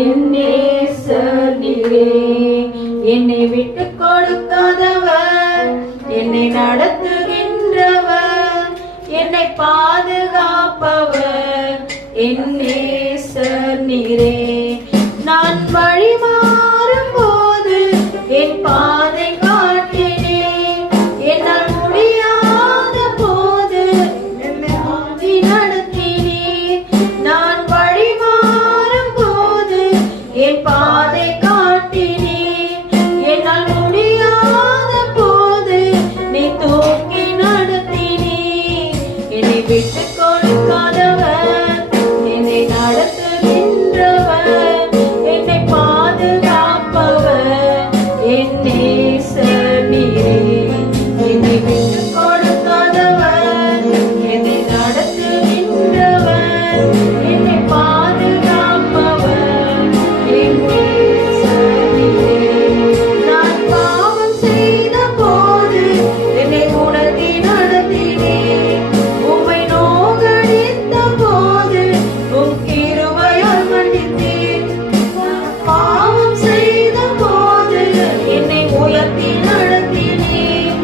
என் நேசர் நீரே. என்னை விட்டு கொடுக்காதவர், என்னை நடத்துகின்றவர், என்னை பாதுகாப்பவர் என் நேசர் நீரே. நான் வழி மாறும் போது என் பாதை காட்டினே, என்னால் முடியாத போது என்னை ஆவி நடத்தினே. நான் வழி மாறும் போது என் பாதை காட்டினே, என்னால் முடியாத போது நீ தூக்கி நடத்தினே. என்னை விட்டு கொடுக்காதவர், என்னை நடத்துகின்றவர், என்னை பாதுகாப்பவர் என் நேசர் நீரே. என்னை விட்டு கொடுக்காதவர், என்னை நடத்துகின்றவர், என்னை பாதுகாப்பவர் என் நேசர் நீரே. நான் பாவம் செய்த போது என்னை உணர்த்தி நடத்தினே, உம்மை நோகடித்த போது உம் கிருபையால் மன்னித்தீர். நான் பாவம் செய்த போது என்னை உயர்த்தி நடத்தினீர்,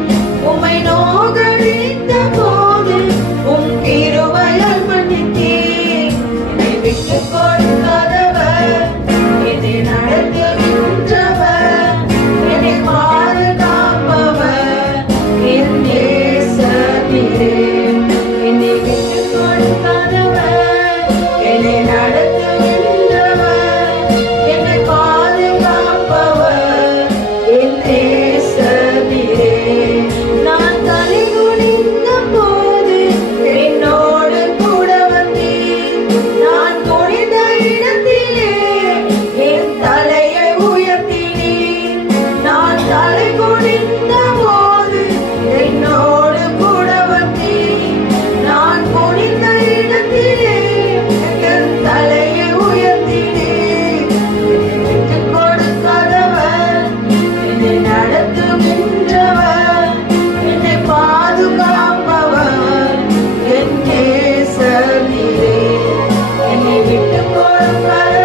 உம்மை நோகடித்த போது உம் கிருபையால் மன்னித்தீர். என்னை விட்டு கொடுக்காதவர், என்னை நடத்துகின்றவர், என்னை பாதுகாப்பவர் என் நேசர் நீரே. என்னை விட்டு கொடுக்காதவர், என்னை நடத்துகின்றவர், என்னை பாதுகாப்பவர் என் நேசர் நீரே. நான் தலை குனிந்த போது என்னோடு கூட வந்தீர், நான் குனிந்த இடத்திலே என் தலையை உயர்த்தினீர். நான் தலை குனிந்த போது என்னோடு கூட வந்தீர், நான் குனிந்த இடத்திலே என் தலையை உயர்த்தினீர். என்னை விட்டு கொடுக்காதவர், என்னை நடத்துகின்றவர், என்னை பாதுகாப்பவர் என் நேசர் நீரே. என்னை விட்டு கொடுக்காதவர்,